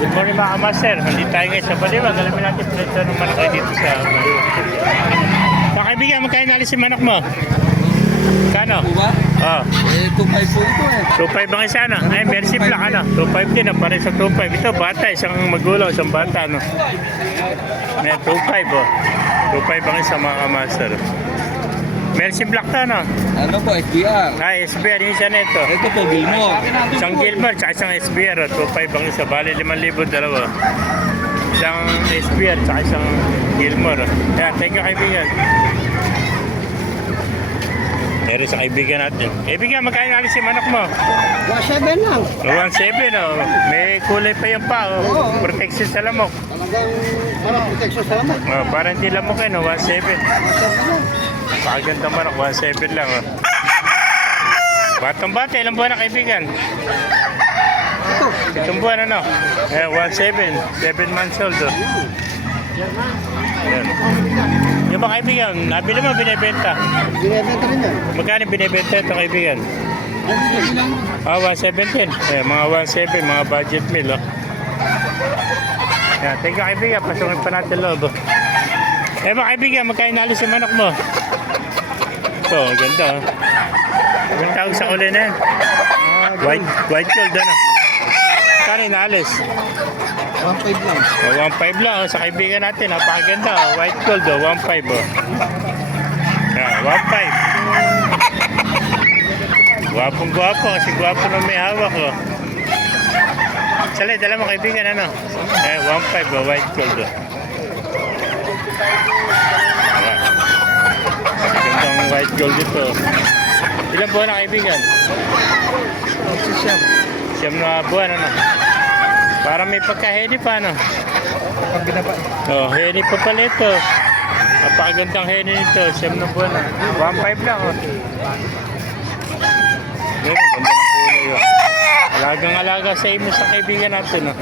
Good morning mga master. Nandito tayo ngayon sa Baliwag. Alamin natin presyo ng manok ay dito sa Baliwag. Mga kaibigan, magkano nalis si manok mo? Kano? Diba? Oh. 2.5 po ito eh. 2.5 ang isa, no? Ay, merci black, ano? 2.5 din, pare sa 2.5. Ito, bata, isang magulang, isang bata, no? May 2.5, oh. 2.5 ang isa, mga master. Merci black to, no? Ano po, SBR? Ay, SBR, yung isa na ito. Ito po, Gilmore. Isang Gilmore, tsaka isang SBR, oh. 2.5 ang isa, bali 5,000 dalawa. Isang SBR, tsaka isang Gilmore, oh. Yeah, thank you, kaibigan. Pero sa kaibigan natin. Kaibigan, magkano alis si manok mo? 1.7 lang. 1.7, oh. May kulay pa yan pa, oh. Oo. Protection sa lamok. Talagang parang protection sa lamok. Oh, parang hindi lamok yan, oh. 1.7. 1.7 lang. Pakaganda manok, 1.7 lang, oh. Batang bata, ilang buwan na kaibigan? Ito. Itong buwan, ano? 1.7. 7 months old, oh. Yan. Yung mga kaibigan, nabili mo, binibenta. Binibenta rin yan. Magkano binibenta ito kaibigan? 1.17. Mga 1.7, mga budget meal, oh. Yan, thank you kaibigan, pasukin pa natin loob, oh. Mga kaibigan, magkano nalis yung manok mo? Ito, ganda, oh. Yung tawag sa kulay na yan. White gold, ano? Kano inalis? 1.5 lang. 1.5 lang, oh, sa kaibigan natin, napakaganda, oh. White gold, oh, 1.5, oh. Yan, 1.5. Gwapong gwapo, kasi gwapo na may hawak, oh. Sali, dala mo kaibigan, ano? 1.5, oh, white gold, oh. Yan. Gandang white gold ito. Ilang buwan na kaibigan? Siyam na buwan, ano? Para may pagka-heady pa, no? Pag binaba. Oh, heady pa pala ito. Napakagandang heady nito. Siyam na buwan na. 1.5 lang, oh. Yan, ganda ng kulay, oh. Alagang-alaga sa imo sa kaibigan natin, oh.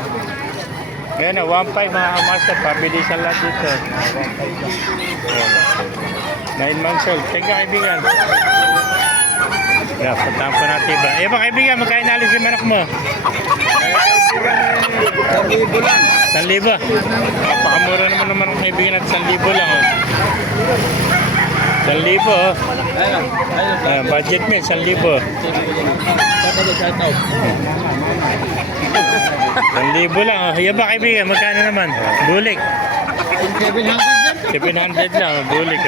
Yan, 1.5 mga kamaster. Pabilisan lang dito. 9 months old. Thank you, kaibigan. Yeah, puntahan po natin ba? Mga kaibigan, magkain nalis yung manok mo? 1,000 lang. 1,000. Napakamura naman naman ang kaibigan natin. 1,000 lang, oh. 1,000, oh. Budget meal, 1,000. 1,000 lang, oh. Yan ba kaibigan, magkano naman? Bulik. 700 lang, oh. Bulik.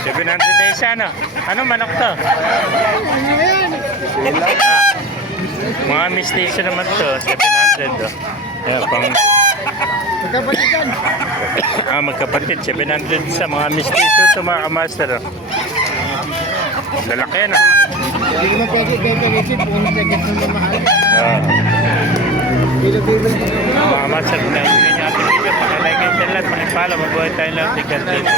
700 na isa, ano? Ano manok to? Mga mistake naman to, 700, oh. Ayan, pang... Magkapatid yan. Magkapatid, 700 sa mga mistiso ito mga kamaster, oh. Lalaki na. Hindi naman pwede gagamitin kung second na mahal. Mga kamaster, dahil hindi nyo ating video, pakilike kayo sa lahat, pakipala, mabuhay tayo lang, tigat dito.